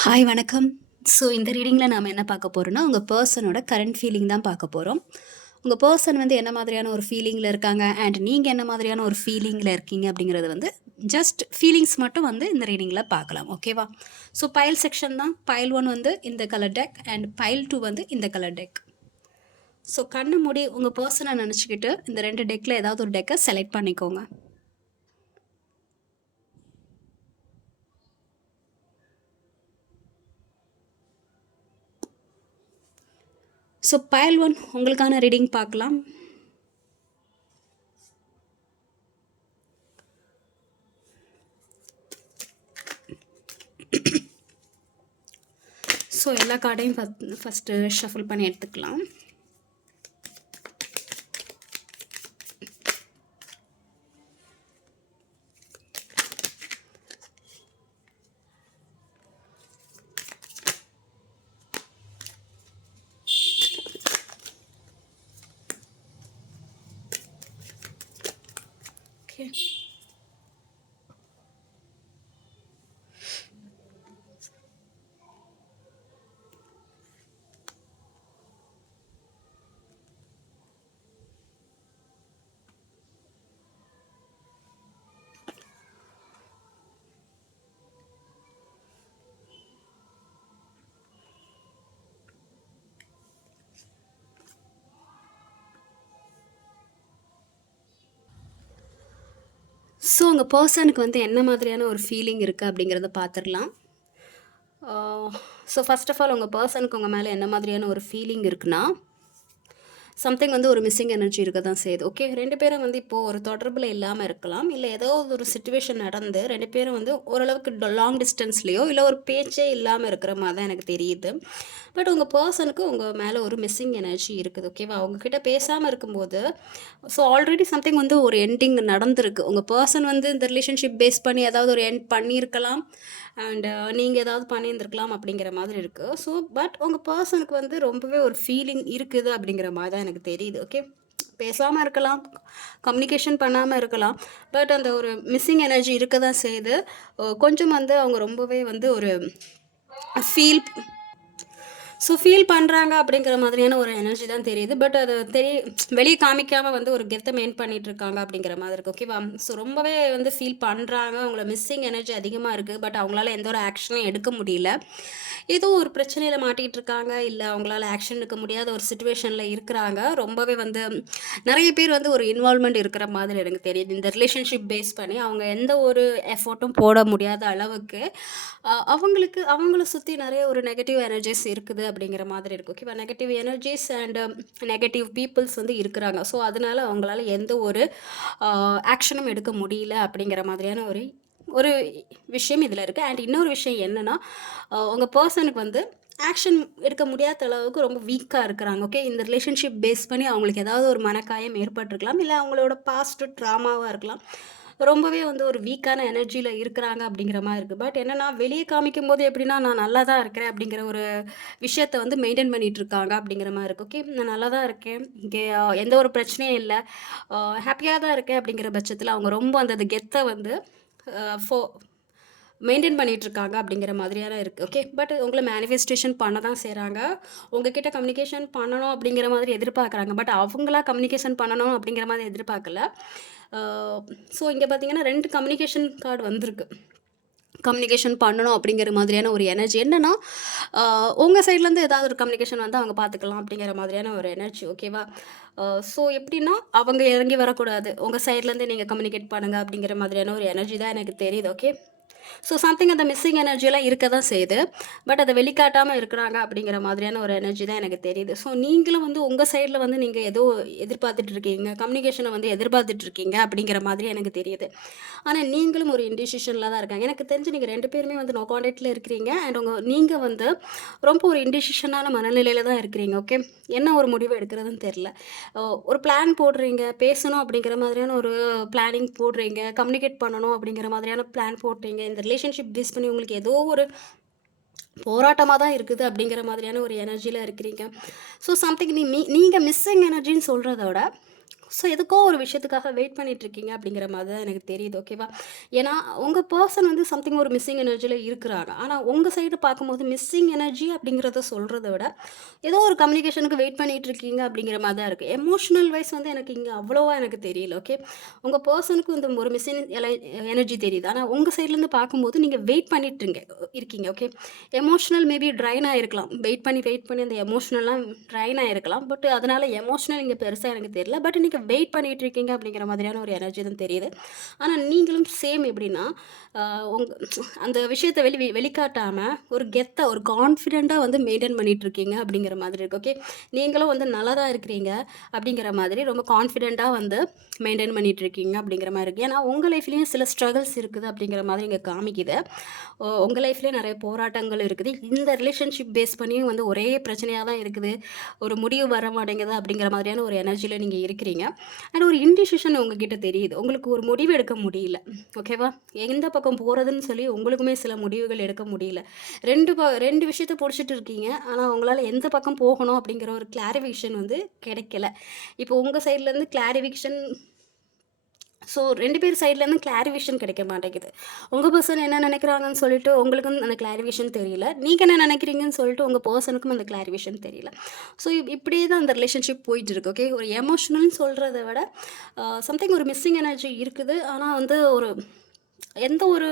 Hi வணக்கம். So இந்த ரீடிங்கில் நாம் என்ன பார்க்க போகிறோம்னா, உங்கள் பர்சனோட கரண்ட் ஃபீலிங் தான் பார்க்க போகிறோம். உங்கள் பர்சன் வந்து என்ன மாதிரியான ஒரு ஃபீலிங்கில் இருக்காங்க அண்ட் நீங்கள் என்ன மாதிரியான ஒரு ஃபீலிங்கில் இருக்கீங்க அப்படிங்கிறது வந்து ஜஸ்ட் ஃபீலிங்ஸ் மட்டும் வந்து இந்த ரீடிங்கில் பார்க்கலாம். ஓகேவா? ஸோ பைல் செக்ஷன் தான். பைல் 1 வந்து இந்த கலர் டெக் அண்ட் பைல் 2 வந்து இந்த கலர் டெக். ஸோ கண்ணை மூடி உங்கள் பர்சனை நினச்சிக்கிட்டு இந்த 2 டெக்கில் ஏதாவது ஒரு டெக்கை செலக்ட் பண்ணிக்கோங்க. ஸோ பைல் 1 உங்களுக்கான ரீடிங் பார்க்கலாம். ஸோ எல்லா கார்டையும் ஃபஸ்ட்டு ஷஃபில் பண்ணி எடுத்துக்கலாம். ஓகே, ஸோ உங்கள் பர்சனுக்கு வந்து என்ன மாதிரியான ஒரு ஃபீலிங் இருக்குது அப்படிங்கிறத பார்த்துடலாம். ஸோ ஃபர்ஸ்ட் ஆஃப் ஆல் உங்கள் பர்சனுக்கு உங்கள் மேலே என்ன மாதிரியான ஒரு ஃபீலிங் இருக்குன்னா, சம்திங் வந்து ஒரு மிஸ்ஸிங் எனர்ஜி இருக்க தான் செய்யுது. ஓகே, 2 பேரும் வந்து இப்போது ஒரு தொடர்பில் இல்லாமல் இருக்கலாம். இல்லை ஏதோ ஒரு சிச்சுவேஷன் நடந்து 2 பேரும் வந்து ஓரளவுக்கு லாங் டிஸ்டன்ஸ்லேயோ இல்லை ஒரு பேச்சே இல்லாமல் இருக்கிற மாதிரி தான் எனக்கு தெரியுது. பட் உங்கள் பர்சனுக்கு உங்கள் மேலே ஒரு மிஸ்ஸிங் எனர்ஜி இருக்குது. ஓகேவா? அவங்கக்கிட்ட பேசாமல் இருக்கும்போது ஸோ ஆல்ரெடி சம்திங் வந்து ஒரு எண்டிங் நடந்திருக்கு. உங்கள் பர்சன் வந்து இந்த ரிலேஷன்ஷிப் பேஸ் பண்ணி ஏதாவது ஒரு எண்ட் பண்ணியிருக்கலாம் அண்டு நீங்கள் ஏதாவது பண்ணியிருந்துருக்கலாம் அப்படிங்கிற மாதிரி இருக்குது. ஸோ பட் உங்கள் பர்சனுக்கு வந்து ரொம்பவே ஒரு ஃபீலிங் இருக்குது அப்படிங்கிற மாதிரி தான் எனக்கு தெரியுது. ஓகே, பேசாமல் இருக்கலாம், கம்யூனிகேஷன் பண்ணாமல் இருக்கலாம், பட் அந்த ஒரு மிஸ்ஸிங் எனர்ஜி இருக்க தான் செய்யுது. கொஞ்சம் வந்து அவங்க ரொம்பவே வந்து ஒரு ஃபீல் பண்ணுறாங்க அப்படிங்கிற மாதிரியான ஒரு எனர்ஜி தான் தெரியுது. பட் அது வெளியே காமிக்காமல் வந்து ஒரு கெத்தை மெயின் பண்ணிட்டு இருக்காங்க அப்படிங்கிற மாதிரி இருக்குது. ஓகேவா? ஸோ ரொம்பவே வந்து ஃபீல் பண்ணுறாங்க. அவங்கள மிஸ்ஸிங் எனர்ஜி அதிகமாக இருக்குது. பட் அவங்களால எந்த ஒரு ஆக்ஷனும் எடுக்க முடியல. ஏதோ ஒரு பிரச்சனையில் மாட்டிகிட்டு இருக்காங்க, இல்லை அவங்களால ஆக்ஷன் எடுக்க முடியாத ஒரு சுச்சுவேஷனில் இருக்கிறாங்க. ரொம்பவே வந்து நிறைய பேர் வந்து ஒரு இன்வால்மெண்ட் இருக்கிற மாதிரி எனக்கு தெரியுது. இந்த ரிலேஷன்ஷிப் பேஸ் பண்ணி அவங்க எந்த ஒரு எஃபோர்ட்டும் போட முடியாத அளவுக்கு அவங்கள சுற்றி நிறைய ஒரு நெகட்டிவ் எனர்ஜிஸ் இருக்குது அப்படிங்கிற மாதிரி இருக்குது. ஓகேவா? Negative energies and negative peoples வந்து இருக்கிறாங்க. ஸோ அதனால அவங்களால எந்த ஒரு ஆக்ஷனும் எடுக்க முடியல அப்படிங்கிற மாதிரியான ஒரு ஒரு விஷயம் இதில் இருக்குது. அண்ட் இன்னொரு விஷயம் என்னென்னா, உங்கள் பர்சனுக்கு வந்து ஆக்ஷன் எடுக்க முடியாத அளவுக்கு ரொம்ப வீக்காக இருக்கிறாங்க. ஓகே, இந்த ரிலேஷன்ஷிப் பேஸ் பண்ணி அவங்களுக்கு ஏதாவது ஒரு மனக்காயம் ஏற்பட்டிருக்கலாம், இல்லை அவங்களோட பாஸ்ட் ட்ராமாவாக இருக்கலாம். ரொம்பவே வந்து ஒரு வீக்கான எனர்ஜியில் இருக்கிறாங்க அப்படிங்கிற மாதிரி இருக்குது. பட் என்னென்னா, வெளியே காமிக்கும் போது எப்படின்னா நான் நல்லா தான் இருக்கிறேன் அப்படிங்கிற ஒரு விஷயத்தை வந்து மெயின்டைன் பண்ணிகிட்டு இருக்காங்க அப்படிங்கிற மாதிரி இருக்குது. ஓகே, நான் நல்லா தான் இருக்கேன், இங்கே எந்த ஒரு பிரச்சனையும் இல்லை, ஹாப்பியாக தான் இருக்கேன் அப்படிங்கிற பட்சத்தில் அவங்க ரொம்ப அந்த கெத்தை வந்து ஃபோ மெயின்டைன் பண்ணிகிட்ருக்காங்க அப்படிங்கிற மாதிரியான இருக்குது. ஓகே, பட் உங்களை மேனிஃபெஸ்டேஷன் பண்ண தான் செய்கிறாங்க. உங்ககிட்ட கம்யூனிகேஷன் பண்ணணும் அப்படிங்கிற மாதிரி எதிர்பார்க்குறாங்க. பட் அவங்களா கம்யூனிகேஷன் பண்ணணும் அப்படிங்கிற மாதிரி எதிர்பார்க்கல. ஸோ இங்கே பார்த்தீங்கன்னா 2 கம்யூனிகேஷன் கார்டு வந்திருக்கு. கம்யூனிகேஷன் பண்ணணும் அப்படிங்கிற மாதிரியான ஒரு எனர்ஜி என்னென்னா, உங்கள் சைட்லேருந்து ஏதாவது ஒரு கம்யூனிகேஷன் வந்து அவங்க பார்த்துக்கலாம் அப்படிங்கிற மாதிரியான ஒரு எனர்ஜி. ஓகேவா? ஸோ எப்படின்னா, அவங்க இறங்கி வரக்கூடாது, உங்கள் சைட்லேருந்து நீங்கள் கம்யூனிகேட் பண்ணுங்கள் அப்படிங்கிற மாதிரியான ஒரு எனர்ஜி தான் எனக்கு தெரியுது. ஓகே, ஸோ சம்திங் அந்த மிஸ்ஸிங் எனர்ஜியெல்லாம் இருக்க தான் செய்யுது. பட் அதை வெளிக்காட்டாமல் இருக்கிறாங்க அப்படிங்கிற மாதிரியான ஒரு எனர்ஜி தான் எனக்கு தெரியுது. ஸோ நீங்களும் வந்து உங்கள் சைடில் வந்து நீங்கள் ஏதோ எதிர்பார்த்துட்ருக்கீங்க, கம்யூனிகேஷனை வந்து எதிர்பார்த்துட்ருக்கீங்க அப்படிங்கிற மாதிரி எனக்கு தெரியுது. ஆனால் நீங்களும் ஒரு இன்டிசிஷனில் தான் இருக்காங்க. எனக்கு தெரிஞ்சு நீங்கள் 2 பேருமே வந்து நோ கான்டாக்டில் இருக்கிறீங்க. அண்ட் நீங்கள் வந்து ரொம்ப ஒரு இன்டிசிஷனான மனநிலையில் தான் இருக்கிறீங்க. ஓகே, என்ன ஒரு முடிவு எடுக்கிறதுன்னு தெரில. ஒரு பிளான் போடுறீங்க, பேசணும் அப்படிங்கிற மாதிரியான ஒரு பிளானிங் போடுறீங்க, கம்யூனிகேட் பண்ணணும் அப்படிங்கிற மாதிரியான பிளான் போடுறீங்க. இந்த ரிலேஷன்ஷிப் பேஸ் பண்ணி உங்களுக்கு ஏதோ ஒரு போராட்டமாக தான் இருக்குது அப்படிங்கிற மாதிரியான ஒரு எனர்ஜியில் இருக்கிறீங்க. ஸோ சம்திங் நீங்கள் மிஸ்ஸிங் எனர்ஜின்னு சொல்கிறத விட ஸோ எதுக்கோ ஒரு விஷயத்துக்காக வெயிட் பண்ணிட்டுருக்கீங்க அப்படிங்கிற மாதிரி தான் எனக்கு தெரியுது. ஓகேவா? ஏன்னா உங்கள் பர்சன் வந்து சம்திங் ஒரு மிஸ்ஸிங் எனர்ஜியில் இருக்கிறாங்க. ஆனால் உங்கள் சைடு பார்க்கும்போது மிஸ்ஸிங் எனர்ஜி அப்படிங்கிறத சொல்கிறத விட ஏதோ ஒரு கம்யூனிகேஷனுக்கு வெயிட் பண்ணிட்டு இருக்கீங்க அப்படிங்கிற மாதிரி தான் இருக்குது. எமோஷனல் வைஸ் வந்து எனக்கு இங்கே அவ்வளோவா எனக்கு தெரியல. ஓகே, உங்கள் பர்சனுக்கு இந்த ஒரு மிஸ்ஸிங் எனர்ஜி தெரியுது. ஆனால் உங்கள் சைட்லேருந்து பார்க்கும்போது நீங்கள் வெயிட் பண்ணிட்டு இருக்கீங்க. ஓகே, எமோஷனல் மேபி ட்ரைன் ஆகிருக்கலாம். வெயிட் பண்ணி அந்த எமோஷனல்லாம் ட்ரைன் ஆகிருக்கலாம். பட் அதனால் எமோஷனல் இங்கே பெருசாக எனக்கு தெரியல. பட் நீங்கள் வெயிட் பண்ணிட்டு இருக்கீங்க அப்படிங்கிற மாதிரியான ஒரு எனர்ஜி தான் தெரியுது. ஆனால் நீங்களும் சேம் எப்படின்னா உங்க அந்த விஷயத்தை வெளிக்காட்டாமல் ஒரு கெத்தாக ஒரு கான்ஃபிடெண்ட்டாக வந்து மெயின்டைன் பண்ணிட்டு இருக்கீங்க அப்படிங்கிற மாதிரி இருக்குது. ஓகே, நீங்களும் வந்து நல்லா தான் இருக்கிறீங்க அப்படிங்கிற மாதிரி ரொம்ப கான்ஃபிடெண்ட்டாக வந்து மெயின்டைன் பண்ணிட்டு இருக்கீங்க அப்படிங்கிற மாதிரி இருக்குது. ஏன்னா உங்கள் லைஃப்லேயும் சில ஸ்ட்ரகிள்ஸ் இருக்குது அப்படிங்கிற மாதிரி இங்கே காமிக்குது. உங்கள் லைஃப்லேயே நிறைய போராட்டங்கள் இருக்குது. இந்த ரிலேஷன்ஷிப் பேஸ் பண்ணியும் வந்து ஒரே பிரச்சனையாக தான் இருக்குது. ஒரு முடிவு வர மாட்டேங்குது அப்படிங்கிற மாதிரியான ஒரு எனர்ஜியில் நீங்கள் இருக்கிறீங்க. அண்ட் ஒரு இன்டிசிஷன் உங்ககிட்ட தெரியுது. உங்களுக்கு ஒரு முடிவு எடுக்க முடியல. ஓகேவா? எந்த பக்கம் போகிறதுன்னு சொல்லி உங்களுக்குமே சில முடிவுகள் எடுக்க முடியல. ரெண்டு விஷயத்த பிடிச்சிட்டு இருக்கீங்க. ஆனால் உங்களால் எந்த பக்கம் போகணும் அப்படிங்கிற ஒரு கிளாரிஃபிகேஷன் வந்து கிடைக்கல. இப்போ உங்கள் சைட்லேருந்து கிளாரிஃபிகேஷன் ஸோ 2 பேர் சைட்லேருந்து கிளாரிஃபிகேஷன் கிடைக்க மாட்டேங்குது. உங்கள் பர்சன் என்ன நினைக்கிறாங்கன்னு சொல்லிட்டு உங்களுக்கும் அந்த கிளாரிஃபிகேஷன் தெரியல. நீங்கள் என்ன நினைக்கிறீங்கன்னு சொல்லிட்டு உங்கள் பர்சனுக்கும் அந்த கிளாரிஃபிகேஷன் தெரியல. ஸோ இப்படியே தான் அந்த ரிலேஷன்ஷிப் போயிட்டு இருக்கு. ஓகே, ஒரு எமோஷனல்னு சொல்கிறத விட சம்திங் ஒரு மிஸ்ஸிங் எனர்ஜி இருக்குது. ஆனால் வந்து ஒரு எந்த ஒரு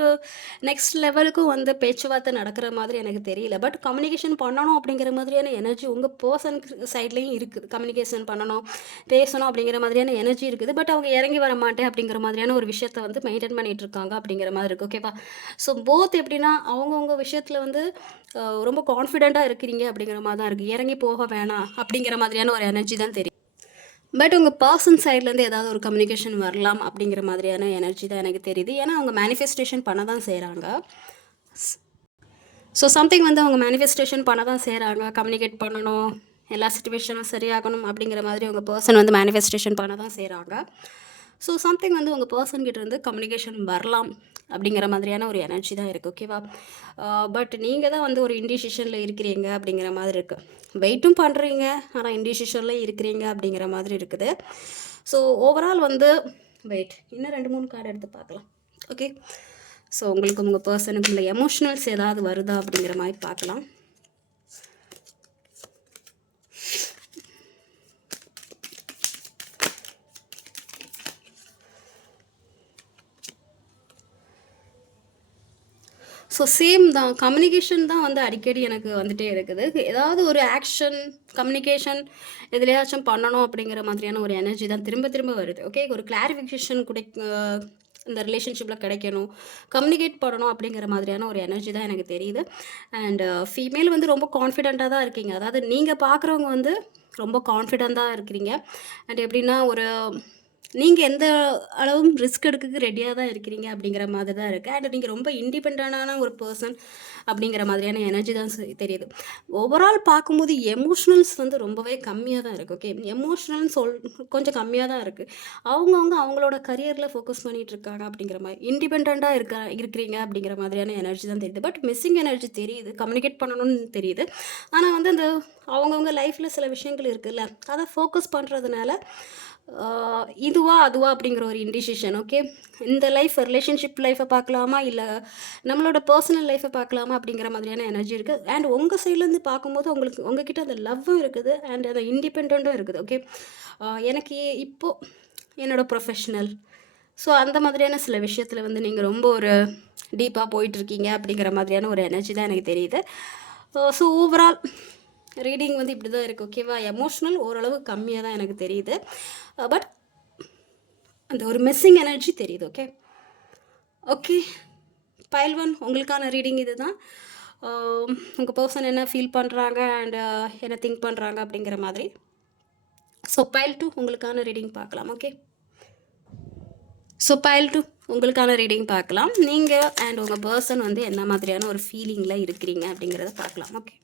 நெக்ஸ்ட் லெவலுக்கும் வந்து பேச்சுவார்த்தை நடக்கிற மாதிரி எனக்கு தெரியல. பட் கம்யூனிகேஷன் பண்ணணும் அப்படிங்கிற மாதிரியான எனர்ஜி உங்கள் பர்சனுக்கு சைட்லேயும் இருக்குது. கம்யூனிகேஷன் பண்ணணும், பேசணும் அப்படிங்கிற மாதிரியான எனர்ஜி இருக்குது. பட் அவங்க இறங்கி வர மாட்டேன் அப்படிங்கிற மாதிரியான ஒரு விஷயத்த வந்து மெயின்டைன் பண்ணிட்டு இருக்காங்க அப்படிங்கிற மாதிரி இருக்குது. ஓகேவா? ஸோ போத் எப்படின்னா அவங்கவுங்க விஷயத்தில் வந்து ரொம்ப கான்ஃபிடெண்ட்டாக இருக்கிறீங்க அப்படிங்கிற மாதிரி தான் இருக்குது. இறங்கி போக வேணாம் அப்படிங்கிற மாதிரியான ஒரு எனர்ஜி தான் தெரியும். பட் உங்கள் பர்சன் சைட்லேருந்து ஏதாவது ஒரு கம்யூனிகேஷன் வரலாம் அப்படிங்கிற மாதிரியான எனர்ஜி தான் எனக்கு தெரியுது. ஏன்னா அவங்க மேனிஃபெஸ்டேஷன் பண்ண தான் செய்கிறாங்க. ஸோ சம்திங் வந்து அவங்க மேனிஃபெஸ்டேஷன் பண்ண தான் செய்கிறாங்க. கம்யூனிகேட் பண்ணணும், எல்லா சிச்சுவேஷனும் சரியாகணும் அப்படிங்கிற மாதிரி உங்கள் பர்சன் வந்து மேனிஃபெஸ்டேஷன் பண்ண தான் செய்கிறாங்க. ஸோ சம்திங் வந்து உங்கள் பர்சன்கிட்ட இருந்து கம்யூனிகேஷன் வரலாம் அப்படிங்கிற மாதிரியான ஒரு எனர்ஜி தான் இருக்குது. ஓகேவா? பட் நீங்கள் தான் வந்து ஒரு இன்டிசிஷனில் இருக்கிறீங்க அப்படிங்கிற மாதிரி இருக்குது. வெயிட்டும் பண்ணுறீங்க, ஆனால் இன்டிசிஷனில் இருக்கிறீங்க அப்படிங்கிற மாதிரி இருக்குது. ஸோ ஓவரால் வந்து இன்னும் 2-3 கார்டு எடுத்து பார்க்கலாம். ஓகே, ஸோ உங்களுக்கு உங்கள் பர்சனுக்கு இந்த எமோஷனல்ஸ் ஏதாவது வருதா அப்படிங்கிற மாதிரி பார்க்கலாம். ஸோ சேம் தான், கம்யூனிகேஷன் தான் வந்து அடிக்கடி எனக்கு வந்துகிட்டே இருக்குது. ஏதாவது ஒரு ஆக்ஷன், கம்யூனிகேஷன் எதுலையாச்சும் பண்ணணும் அப்படிங்கிற மாதிரியான ஒரு எனர்ஜி தான் திரும்ப திரும்ப வருது. ஓகே, ஒரு கிளாரிஃபிகேஷன் இந்த ரிலேஷன்ஷிப்பில் கிடைக்கணும், கம்யூனிகேட் பண்ணணும் அப்படிங்கிற மாதிரியான ஒரு எனர்ஜி தான் எனக்கு தெரியுது. அண்ட் ஃபீமேல் வந்து ரொம்ப கான்ஃபிடெண்ட்டாக தான் இருக்கீங்க. அதாவது நீங்கள் பார்க்குறவங்க வந்து ரொம்ப கான்ஃபிடெண்ட்டாக இருக்கிறீங்க. அண்ட் எப்படின்னா ஒரு நீங்கள் எந்த அளவும் ரிஸ்க் எடுக்க ரெடியாக தான் இருக்கிறீங்க அப்படிங்கிற மாதிரி தான் இருக்குது. அண்ட் நீங்கள் ரொம்ப இண்டிபெண்டான ஒரு பர்சன் அப்படிங்கிற மாதிரியான எனர்ஜி தான் தெரியுது. ஓவரால் பார்க்கும்போது எமோஷ்னல்ஸ் வந்து ரொம்பவே கம்மியாக தான் இருக்குது. ஓகே, எமோஷ்னல்னு கொஞ்சம் கம்மியாக தான் இருக்குது. அவங்கவுங்க அவங்களோட கரியரில் ஃபோக்கஸ் பண்ணிகிட்டு இருக்காங்க அப்படிங்கிற மாதிரி, இண்டிபெண்ட்டாக இருக்கிறீங்க அப்படிங்கிற மாதிரியான எனர்ஜி தான் தெரியுது. பட் மிஸ்ஸிங் எனர்ஜி தெரியுது, கம்யூனிகேட் பண்ணணும்னு தெரியுது. ஆனால் வந்து அந்த அவங்கவுங்க லைஃப்பில் சில விஷயங்கள் இருக்குல்ல, அதை ஃபோக்கஸ் பண்ணுறதுனால இதுவா அதுவா அப்படிங்கிற ஒரு இன்டிசிஷன். ஓகே, இந்த ரிலேஷன்ஷிப் லைஃப்பை பார்க்கலாமா, இல்லை நம்மளோட பர்சனல் லைஃப்பை பார்க்கலாமா அப்படிங்கிற மாதிரியான எனர்ஜி இருக்குது. அண்ட் உங்கள் சைட்லேருந்து பார்க்கும்போது உங்ககிட்ட அந்த லவ்வும் இருக்குது அண்ட் அந்த இண்டிபெண்ட்டும் இருக்குது. ஓகே, எனக்கு இப்போது என்னோடய ப்ரொஃபஷ்னல், ஸோ அந்த மாதிரியான சில விஷயத்தில் வந்து நீங்கள் ரொம்ப ஒரு டீப்பாக போயிட்டுருக்கீங்க அப்படிங்கிற மாதிரியான ஒரு எனர்ஜி தான் எனக்கு தெரியுது. ஸோ ஓவரால் ரீடிங் வந்து இப்படி தான் இருக்குது. ஓகேவா? எமோஷ்னல் ஓரளவு கம்மியாக தான் எனக்கு தெரியுது. பட் அந்த ஒரு மிஸ்ஸிங் எனர்ஜி தெரியுது. ஓகே ஓகே பைல் 1 உங்களுக்கான ரீடிங் இது தான். உங்கள் பர்சன் என்ன ஃபீல் பண்ணுறாங்க அண்ட் என்ன திங்க் பண்ணுறாங்க அப்படிங்கிற மாதிரி. ஸோ பைல் 2 உங்களுக்கான ரீடிங் பார்க்கலாம். ஓகே, ஸோ பைல் 2 உங்களுக்கான ரீடிங் பார்க்கலாம். நீங்கள் அண்ட் உங்கள் பர்சன் வந்து என்ன மாதிரியான ஒரு ஃபீலிங்கில் இருக்கிறீங்க அப்படிங்கிறத பார்க்கலாம். Okay,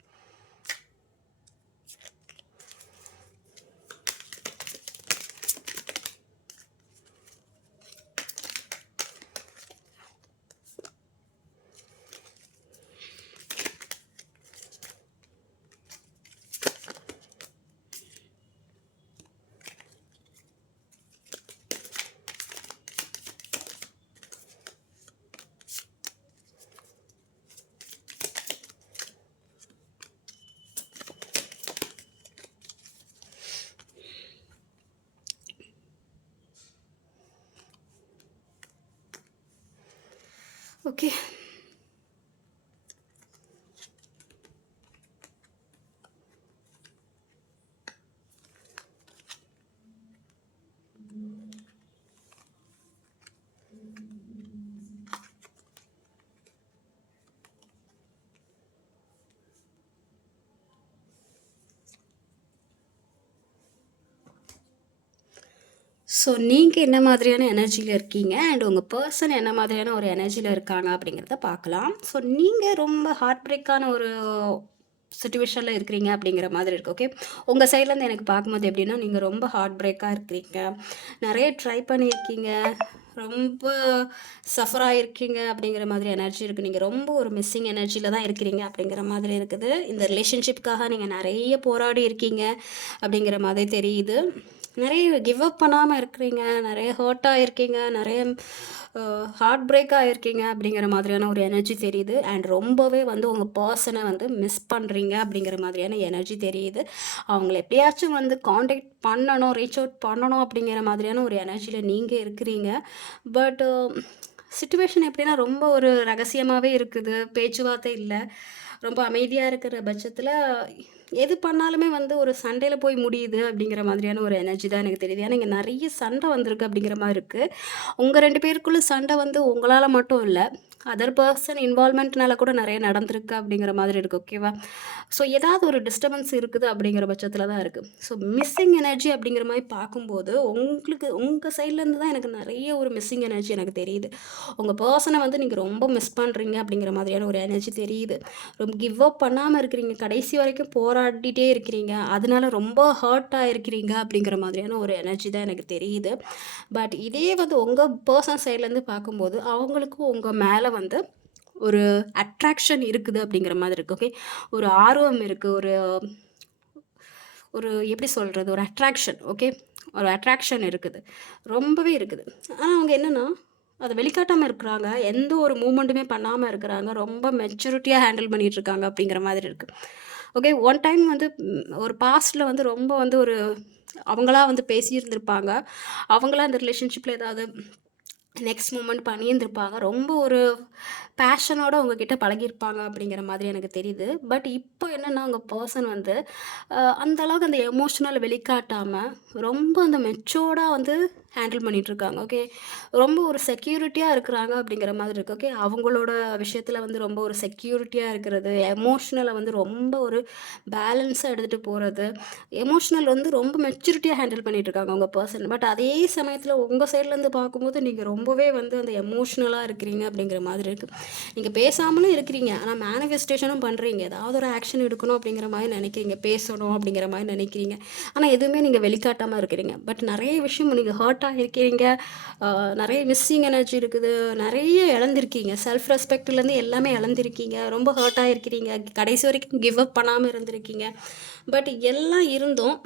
okay. ஸோ நீங்கள் என்ன மாதிரியான எனர்ஜியில் இருக்கீங்க அண்ட் உங்கள் பர்சன் என்ன மாதிரியான ஒரு எனர்ஜியில் இருக்காங்க அப்படிங்கிறத பார்க்கலாம். ஸோ நீங்கள் ரொம்ப ஹார்ட் பிரேக்கான ஒரு சுச்சுவேஷனில் இருக்கிறீங்க அப்படிங்கிற மாதிரி இருக்குது. ஓகே, உங்கள் சைட்லேருந்து எனக்கு பார்க்கும்போது எப்படின்னா, நீங்கள் ரொம்ப ஹார்ட் பிரேக்காக இருக்கிறீங்க, நிறைய ட்ரை பண்ணியிருக்கீங்க, ரொம்ப சஃபர் ஆகிருக்கீங்க அப்படிங்கிற மாதிரி எனர்ஜி இருக்குது. நீங்கள் ரொம்ப ஒரு மிஸ்ஸிங் எனர்ஜியில் தான் இருக்கிறீங்க அப்படிங்கிற மாதிரி இருக்குது. இந்த ரிலேஷன்ஷிப்காக நீங்கள் நிறைய போராடி இருக்கீங்க அப்படிங்கிற மாதிரி தெரியுது. நிறைய கிவ் அப் பண்ணாமல் இருக்கிறீங்க, நிறைய ஹர்ட் ஆகிருக்கீங்க, நிறைய ஹார்ட் பிரேக் ஆகிருக்கீங்க அப்படிங்கிற மாதிரியான ஒரு எனர்ஜி தெரியுது. அண்ட் ரொம்பவே வந்து உங்கள் பர்சனை வந்து மிஸ் பண்ணுறீங்க அப்படிங்கிற மாதிரியான எனர்ஜி தெரியுது. அவங்கள எப்படியாச்சும் வந்து காண்டாக்ட் பண்ணணும், ரீச் அவுட் பண்ணணும் அப்படிங்கிற மாதிரியான ஒரு எனர்ஜியில் நீங்கள் இருக்கிறீங்க. பட் சிச்சுவேஷன் எப்படின்னா, ரொம்ப ஒரு ரகசியமாகவே இருக்குது, பேச்சுவார்த்தை இல்லை, ரொம்ப அமைதியாக இருக்கிற பட்சத்தில் எது பண்ணாலுமே வந்து ஒரு சண்டையில் போய் முடியுது அப்படிங்கிற மாதிரியான ஒரு எனர்ஜி தான் எனக்கு தெரியுது. ஏன்னா இங்கே நிறைய சண்டை வந்திருக்கு அப்படிங்கிற மாதிரி இருக்குது. உங்கள் 2 பேருக்குள்ள சண்டை வந்து உங்களால் மட்டும் இல்லை, அதர் பர்சன் இன்வால்மெண்ட்னால கூட நிறைய நடந்திருக்கு அப்படிங்கிற மாதிரி இருக்குது. ஓகேவா? ஸோ ஏதாவது ஒரு டிஸ்டர்பன்ஸ் இருக்குது அப்படிங்கிற பட்சத்தில் தான் இருக்குது. ஸோ மிஸ்ஸிங் எனர்ஜி அப்படிங்கிற மாதிரி பார்க்கும்போது உங்களுக்கு உங்கள் சைட்லேருந்து தான் எனக்கு நிறைய ஒரு மிஸ்ஸிங் எனர்ஜி எனக்கு தெரியுது. உங்கள் பர்சனை வந்து நீங்கள் ரொம்ப மிஸ் பண்ணுறீங்க அப்படிங்கிற மாதிரியான ஒரு எனர்ஜி தெரியுது. ரொம்ப கிவ் அப் பண்ணாமல் இருக்கிறீங்க, கடைசி வரைக்கும் போராடிட்டே இருக்கிறீங்க, அதனால ரொம்ப ஹர்ட் ஆகிருக்கிறீங்க அப்படிங்கிற மாதிரியான ஒரு எனர்ஜி தான் எனக்கு தெரியுது. பட் இதே வந்து உங்கள் பர்சன் சைட்லேருந்து பார்க்கும்போது அவங்களுக்கும் உங்கள் மேலே வந்து ஒரு அட்ராக்ஷன் இருக்குது அப்படிங்கிற மாதிரி இருக்குது. ஓகே, ஒரு ஆர்வம் இருக்குது, ஒரு ஒரு எப்படி சொல்கிறது, ஒரு அட்ராக்ஷன். ஓகே, ஒரு அட்ராக்ஷன் இருக்குது, ரொம்பவே இருக்குது. ஆனால் அவங்க என்னென்னா அதை வெளிக்காட்டாமல் இருக்கிறாங்க, எந்த ஒரு மூமெண்ட்டுமே பண்ணாமல் இருக்கிறாங்க, ரொம்ப மெச்சூரிட்டியாக ஹேண்டில் பண்ணிகிட்ருக்காங்க அப்படிங்கிற மாதிரி இருக்குது. ஓகே, ஒன் டைம் வந்து ஒரு பாஸ்ட்டில் வந்து ரொம்ப வந்து ஒரு அவங்களா வந்து பேசியிருந்திருப்பாங்க, அவங்களா அந்த ரிலேஷன்ஷிப்பில் ஏதாவது நெக்ஸ்ட் மூமெண்ட் பண்ணியிருந்திருப்பாங்க, ரொம்ப ஒரு பேஷனோட உங்ககிட்ட பழகியிருப்பாங்க அப்படிங்கிற மாதிரி எனக்கு தெரியுது. பட் இப்போ என்னென்னா உங்கள் பர்சன் வந்து அந்த அளவுக்கு அந்த எமோஷனல் வெளிக்காட்டாமல் ரொம்ப அந்த மெச்சோர்டாக வந்து ஹேண்டில் பண்ணிகிட்ருக்காங்க. ஓகே, ரொம்ப ஒரு செக்யூரிட்டியாக இருக்கிறாங்க அப்படிங்கிற மாதிரி இருக்குது. ஓகே, அவங்களோட விஷயத்தில் வந்து ரொம்ப ஒரு செக்யூரிட்டியாக இருக்கிறது, எமோஷ்னலை வந்து ரொம்ப ஒரு பேலன்ஸாக எடுத்துகிட்டு போகிறது, எமோஷ்னல் வந்து ரொம்ப மெச்சூரிட்டியாக ஹேண்டில் பண்ணிகிட்ருக்காங்க உங்கள் பர்சன். பட் அதே சமயத்தில் உங்கள் சைட்லேருந்து பார்க்கும்போது நீங்கள் ரொம்பவே வந்து அந்த எமோஷ்னலாக இருக்கிறீங்க அப்படிங்கிற மாதிரி இருக்குது. நீங்கள் பேசாமலும் இருக்கிறீங்க, ஆனால் மேனிஃபெஸ்டேஷனும் பண்ணுறீங்க, ஏதாவது ஒரு ஆக்ஷன் எடுக்கணும் அப்படிங்கிற மாதிரி நினைக்கிறீங்க, பேசணும் அப்படிங்கிற மாதிரி நினைக்கிறீங்க, ஆனால் எதுவுமே நீங்கள் வெளிக்காட்டாமல் இருக்கிறீங்க. பட் நிறைய விஷயம் நீங்கள் ஹர்ட்டாக இருக்கிறீங்க, நிறைய மிஸ்ஸிங் எனர்ஜி இருக்குது, நிறைய இழந்திருக்கீங்க, செல்ஃப் ரெஸ்பெக்ட்லேருந்து எல்லாமே இழந்திருக்கீங்க, ரொம்ப ஹர்ட்டாக இருக்கிறீங்க, கடைசி வரைக்கும் கிவ் அப் பண்ணாமல் இருந்திருக்கீங்க. பட் எல்லாம் இருந்தும்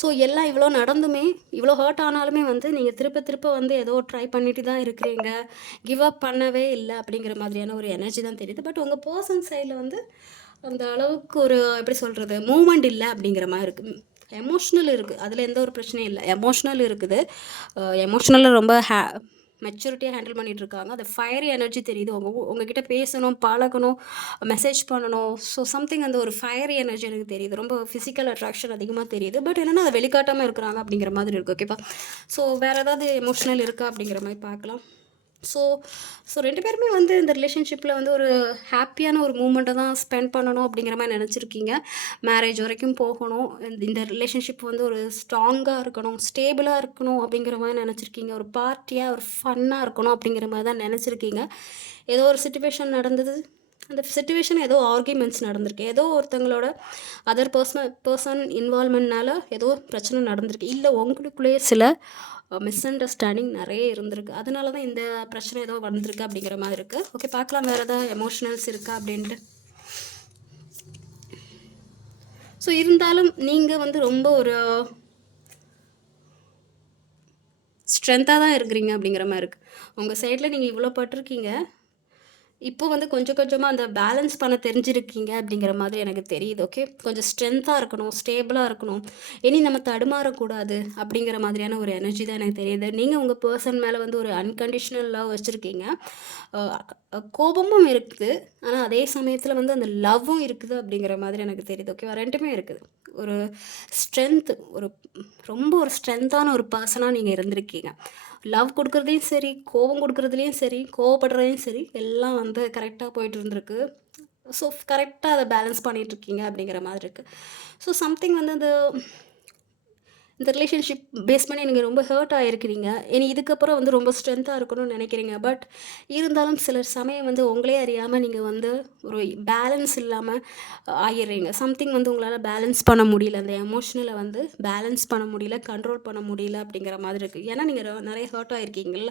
ஸோ எல்லாம் இவ்வளோ நடந்துமே, இவ்வளோ ஹர்ட் ஆனாலுமே வந்து நீங்கள் திருப்ப திருப்ப வந்து ஏதோ ட்ரை பண்ணிட்டு தான் இருக்கிறீங்க, கிவ் அப் பண்ணவே இல்லை அப்படிங்கிற மாதிரியான ஒரு எனர்ஜி தான் தெரியுது. பட் உங்கள் பர்சன் சைடில் வந்து அந்த அளவுக்கு ஒரு எப்படி சொல்கிறது, மூமெண்ட் இல்லை அப்படிங்கிற மாதிரி இருக்குது. எமோஷ்னல் இருக்குது, அதில் எந்த ஒரு பிரச்சனையும் இல்லை, எமோஷ்னல் இருக்குது, எமோஷ்னலில் ரொம்ப மெச்சூரிட்டியாக ஹேண்டில் பண்ணிகிட்ருக்காங்க. அந்த ஃபயரி எனர்ஜி தெரியுது, உங்ககிட்ட பேசணும், பழகணும், மெசேஜ் பண்ணணும். ஸோ சம்திங் அந்த ஒரு ஃபயரி எனர்ஜி எனக்கு தெரியுது, ரொம்ப ஃபிசிக்கல் அட்ராக்ஷன் அதிகமாக தெரியுது. பட் என்னென்னா அதை வெளிக்காட்டாமல் இருக்கிறாங்க அப்படிங்கிற மாதிரி இருக்குது. ஓகேப்பா, ஸோ வேறு ஏதாவது எமோஷ்னல் இருக்கா அப்படிங்கிற மாதிரி பார்க்கலாம். ஸோ 2 பேருமே வந்து இந்த ரிலேஷன்ஷிப்பில் வந்து ஒரு ஹாப்பியான ஒரு மூமெண்ட்டை தான் ஸ்பெண்ட் பண்ணணும் அப்படிங்கிற மாதிரி நினச்சிருக்கீங்க, மேரேஜ் வரைக்கும் போகணும், இந்த ரிலேஷன்ஷிப் வந்து ஒரு ஸ்ட்ராங்காக இருக்கணும், ஸ்டேபிளாக இருக்கணும் அப்படிங்கிற மாதிரி நினச்சிருக்கீங்க, ஒரு பார்ட்டியாக ஒரு ஃபன்னாக இருக்கணும் அப்படிங்கிற மாதிரி தான் நினச்சிருக்கீங்க. ஏதோ ஒரு சிச்சுவேஷன் நடந்தது, அந்த சிச்சுவேஷன் ஏதோ ஆர்கியூமெண்ட்ஸ் நடந்திருக்கு, ஏதோ ஒருத்தங்களோட அதர் பர்சன் இன்வால்மெண்ட்னால ஏதோ பிரச்சனை நடந்திருக்கு, இல்லை உங்களுக்குள்ளேயே சில மிஸ் அண்டர்ஸ்டாண்டிங் நிறைய இருந்திருக்கு, அதனால தான் இந்த பிரச்சனை ஏதோ வந்திருக்கு அப்படிங்கிற மாதிரி இருக்குது. ஓகே, பார்க்கலாம் வேறு ஏதாவது எமோஷனல்ஸ் இருக்கா அப்படின்ட்டு. ஸோ இருந்தாலும் நீங்கள் வந்து ரொம்ப ஒரு ஸ்ட்ரென்த்தாக தான் இருக்கிறீங்க அப்படிங்கிற மாதிரி இருக்குது. உங்கள் சைடில் நீங்கள் இவ்வளோ பட்டிருக்கீங்க, இப்போ வந்து கொஞ்சம் கொஞ்சமாக அந்த பேலன்ஸ் பண்ண தெரிஞ்சிருக்கீங்க அப்படிங்கிற மாதிரி எனக்கு தெரியுது. ஓகே, கொஞ்சம் ஸ்ட்ரென்த்தாக இருக்கணும், ஸ்டேபிளாக இருக்கணும், இனி நம்ம தடுமாறக்கூடாது அப்படிங்கிற மாதிரியான ஒரு எனர்ஜி தான் எனக்கு தெரியுது. நீங்கள் உங்கள் பர்சன் மேலே வந்து ஒரு அன்கண்டிஷனல் லவ் வச்சுருக்கீங்க. கோபமும் இருக்குது, ஆனால் அதே சமயத்தில் வந்து அந்த லவ்வும் இருக்குது அப்படிங்கிற மாதிரி எனக்கு தெரியுது. ஓகேவா, ரெண்டுமே இருக்குது. ஒரு ஸ்ட்ரென்த், ஒரு ரொம்ப ஒரு ஸ்ட்ரென்த்தான ஒரு பர்சனாக நீங்கள் இருந்திருக்கீங்க. லவ் கொடுக்குறதையும் சரி, கோபம் கொடுக்குறதுலையும் சரி, கோவப்படுறதையும் சரி, எல்லாம் வந்து கரெக்டாக போயிட்டு இருந்திருக்கு. ஸோ கரெக்டாக அதை பேலன்ஸ் பண்ணிகிட்ருக்கீங்க அப்படிங்கிற மாதிரி இருக்குது. ஸோ சம்திங் வந்து அந்த இந்த ரிலேஷன்ஷிப் பேஸ் பண்ணி நீங்கள் ரொம்ப ஹர்ட் ஆகிருக்கிறீங்க. இனி இதுக்கப்புறம் வந்து ரொம்ப ஸ்ட்ரென்த்தாக இருக்கணும்னு நினைக்கிறீங்க. பட் இருந்தாலும் சில சமயம் வந்து உங்களே அறியாமல் நீங்கள் வந்து ஒரு பேலன்ஸ் இல்லாமல் ஆகிடுறீங்க. சம்திங் வந்து உங்களால் பேலன்ஸ் பண்ண முடியல, அந்த எமோஷனலை வந்து பேலன்ஸ் பண்ண முடியல, கண்ட்ரோல் பண்ண முடியல அப்படிங்கிற மாதிரி இருக்குது. ஏன்னா நீங்கள் நிறைய ஹர்ட் ஆகிருக்கீங்கல்ல,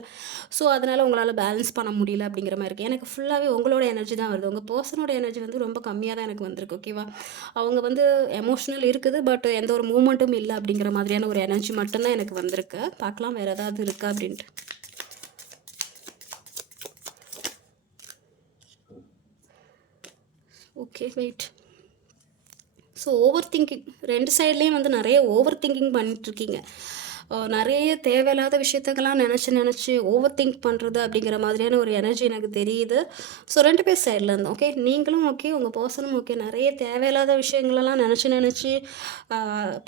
ஸோ அதனால் உங்களால் பேலன்ஸ் பண்ண முடியல அப்படிங்கிற மாதிரி இருக்குது. எனக்கு ஃபுல்லாகவே உங்களோட எனர்ஜி தான் வருது. உங்கள் பர்சனோட எனர்ஜி வந்து ரொம்ப கம்மியாக தான் எனக்கு வந்திருக்கு. ஓகேவா, அவங்க வந்து எமோஷ்னல் இருக்குது, பட் எந்த ஒரு மூமெண்ட்டும் இல்லை அப்படிங்கிற மாதிரியான ஒரு எனர்ஜி மட்டும்தான் எனக்கு வந்திருக்கு. பார்க்கலாம் வேறு ஏதாவது இருக்கா அப்படின்ட்டு. Okay, wait. So over thinking, ரெண்டு சைட்லேயும் வந்து நிறைய ஓவர் திங்கிங் பண்ணிகிட்ருக்கீங்க. நிறைய தேவையில்லாத விஷயத்துக்கெல்லாம் நினச்சி ஓவர் திங்க் பண்ணுறது அப்படிங்கிற மாதிரியான ஒரு எனர்ஜி எனக்கு தெரியுது. ஸோ 2 பேர் சைடில் இருந்து ஓகே, நீங்களும் ஓகே, உங்கள் பர்சனும் ஓகே, நிறைய தேவையில்லாத விஷயங்களெல்லாம் நினச்சி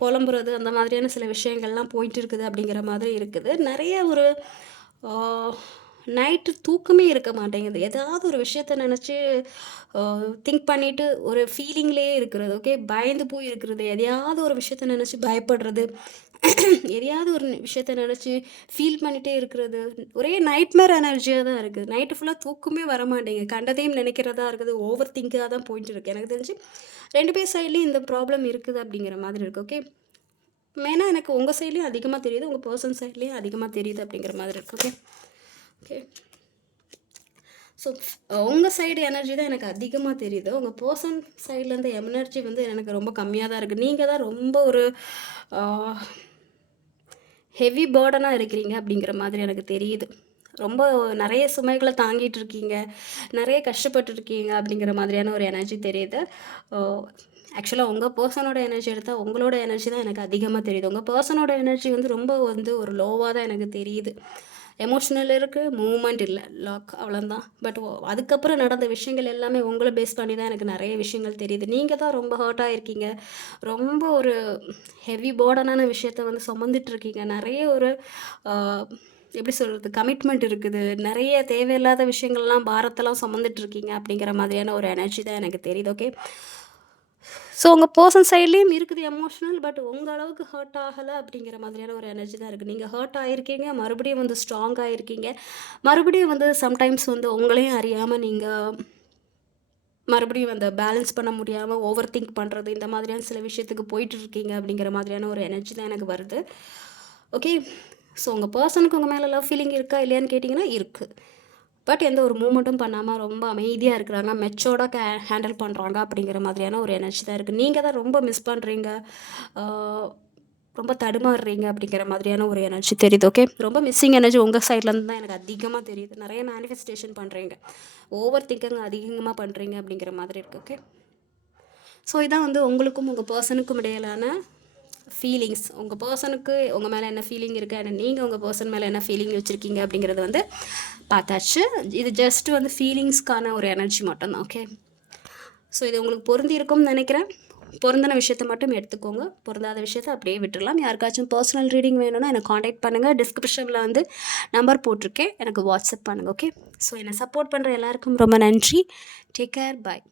புலம்புறது, அந்த மாதிரியான சில விஷயங்கள்லாம் போயிட்டு இருக்குது அப்படிங்கிற மாதிரி இருக்குது. நிறைய ஒரு நைட்டு தூக்கமே இருக்க மாட்டேங்குது. ஏதாவது ஒரு விஷயத்த நினச்சி திங்க் பண்ணிவிட்டு ஒரு ஃபீலிங்லேயே இருக்கிறது. ஓகே, பயந்து போய் இருக்கிறது, எதையாவது ஒரு விஷயத்த நினச்சி பயப்படுறது, எதையாவது ஒரு விஷயத்த நினச்சி ஃபீல் பண்ணிகிட்டே இருக்கிறது. ஒரே நைட்மேர் எனர்ஜியாக தான் இருக்குது. நைட்டு ஃபுல்லாக தூக்கமே வர மாட்டேங்குது. கண்டதையும் நினைக்கிறதா இருக்குது. ஓவர் திங்காக தான் போயிட்டு இருக்குது. எனக்கு தெரிஞ்சு 2 பேர் சைட்லேயும் இந்த ப்ராப்ளம் இருக்குது அப்படிங்கிற மாதிரி இருக்குது. ஓகே, மெயினாக எனக்கு உங்கள் சைட்லேயும் அதிகமாக தெரியுது, உங்கள் பர்சன் சைட்லேயும் அதிகமாக தெரியுது அப்படிங்கிற மாதிரி இருக்குது. ஓகே ஓகே, ஸோ உங்கள் சைடு எனர்ஜி தான் எனக்கு அதிகமாக தெரியுது. உங்கள் பர்சன் சைட்லேருந்து எனர்ஜி வந்து எனக்கு ரொம்ப கம்மியாக தான் இருக்குது. நீங்கள் தான் ரொம்ப ஒரு ஹெவி பேர்டனாக இருக்கிறீங்க அப்படிங்கிற மாதிரி எனக்கு தெரியுது. ரொம்ப நிறைய சுமைகளை தாங்கிட்டு இருக்கீங்க, நிறைய கஷ்டப்பட்டுருக்கீங்க அப்படிங்கிற மாதிரியான ஒரு எனர்ஜி தெரியுது. ஆக்சுவலாக உங்கள் பர்சனோட எனர்ஜி எடுத்தால் உங்களோட எனர்ஜி தான் எனக்கு அதிகமாக தெரியுது. உங்கள் பர்சனோட எனர்ஜி வந்து ரொம்ப வந்து ஒரு லோவாக தான் எனக்கு தெரியுது. எமோஷ்னல் இருக்குது, மூமெண்ட் இல்லை, லாக், அவ்வளோதான். பட் அதுக்கப்புறம் நடந்த விஷயங்கள் எல்லாமே உங்களை பேஸ் பண்ணி தான் எனக்கு நிறைய விஷயங்கள் தெரியுது. நீங்கள் தான் ரொம்ப ஹர்ட் ஆகிருக்கீங்க, ரொம்ப ஒரு ஹெவி பேர்டனான விஷயத்த வந்து சுமந்துட்டுருக்கீங்க. நிறைய ஒரு எப்படி சொல்கிறது, கமிட்மெண்ட் இருக்குது, நிறைய தேவையில்லாத விஷயங்கள்லாம் பாரத்தெல்லாம் சுமந்துட்டுருக்கீங்க அப்படிங்கிற மாதிரியான ஒரு எனர்ஜி தான் எனக்கு தெரியுது. ஓகே, ஸோ உங்கள் பர்சன் சைட்லேயும் இருக்குது எமோஷ்னல், பட் உங்கள் அளவுக்கு ஹர்ட் ஆகலை அப்படிங்கிற மாதிரியான ஒரு எனர்ஜி தான் இருக்குது. நீங்கள் ஹர்ட் ஆகிருக்கீங்க, மறுபடியும் வந்து ஸ்ட்ராங் ஆகிருக்கீங்க, மறுபடியும் வந்து சம்டைம்ஸ் வந்து உங்களையும் அறியாமல் நீங்கள் மறுபடியும் அந்த பேலன்ஸ் பண்ண முடியாமல் ஓவர் திங்க் பண்ணுறது, இந்த மாதிரியான சில விஷயத்துக்கு போயிட்டுருக்கீங்க அப்படிங்கிற மாதிரியான ஒரு எனர்ஜி தான் எனக்கு வருது. ஓகே, ஸோ உங்கள் பர்சனுக்கு உங்கள் மேலே லவ் ஃபீலிங் இருக்கா இல்லையான்னு கேட்டிங்கன்னா இருக்குது. பட் எந்த ஒரு மூமெண்ட்டும் பண்ணாமல் ரொம்ப அமைதியாக இருக்கிறாங்க, மெச்சோர்டாக ஹேண்டில் பண்ணுறாங்க அப்படிங்கிற மாதிரியான ஒரு எனர்ஜி தான் இருக்குது. நீங்கள் தான் ரொம்ப மிஸ் பண்ணுறீங்க, ரொம்ப தடுமாறுறீங்க அப்படிங்கிற மாதிரியான ஒரு எனர்ஜி தெரியுது. ஓகே, ரொம்ப மிஸ்ஸிங் எனர்ஜி உங்கள் சைட்லேருந்து தான் எனக்கு அதிகமாக தெரியுது. நிறைய மேனிஃபெஸ்டேஷன் பண்ணுறீங்க, ஓவர் திங்கிங் அதிகமாக பண்ணுறீங்க அப்படிங்கிற மாதிரி இருக்குது. ஓகே, ஸோ இதான் வந்து உங்களுக்கும் உங்கள் பர்சனுக்கும் இடையிலான ஃபீலிங்ஸ். உங்கள் பர்சனுக்கு உங்கள் மேலே என்ன ஃபீலிங் இருக்குது, அண்ட் நீங்கள் உங்கள் பர்சன் மேலே என்ன ஃபீலிங் வச்சுருக்கீங்க அப்படிங்கிறது வந்து பார்த்தாச்சு. இது ஜஸ்ட் வந்து ஃபீலிங்ஸ்க்கான ஒரு எனர்ஜி மட்டும்தான். ஓகே, ஸோ இது உங்களுக்கு பொருந்தி இருக்கும்னு நினைக்கிறேன். பொருந்தின விஷயத்தை மட்டும் எடுத்துக்கோங்க, பொருந்தாத விஷயத்தை அப்படியே விட்டுடலாம். யாருக்காச்சும் பர்சனல் ரீடிங் வேணும்னா எனக்கு காண்டாக்ட் பண்ணுங்கள். டிஸ்கிரிப்ஷனில் வந்து நம்பர் போட்டிருக்கேன், எனக்கு வாட்ஸ்அப் பண்ணுங்கள். ஓகே, ஸோ என்னை சப்போர்ட் பண்ணுற எல்லாருக்கும் ரொம்ப நன்றி. டேக் கேர், பாய்.